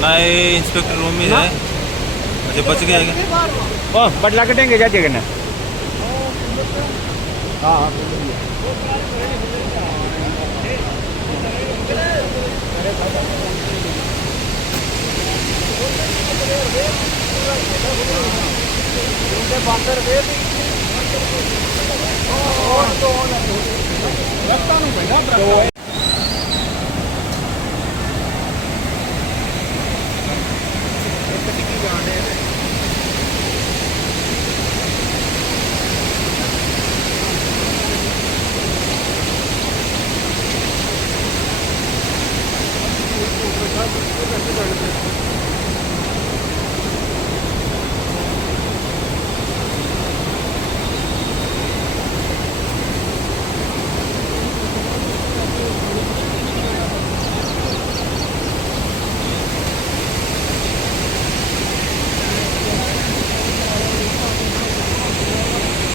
ना ये inspector room में है। अच्छा बच गया क्या? ओ बटला कटेंगे जा जगह ना। हाँ हाँ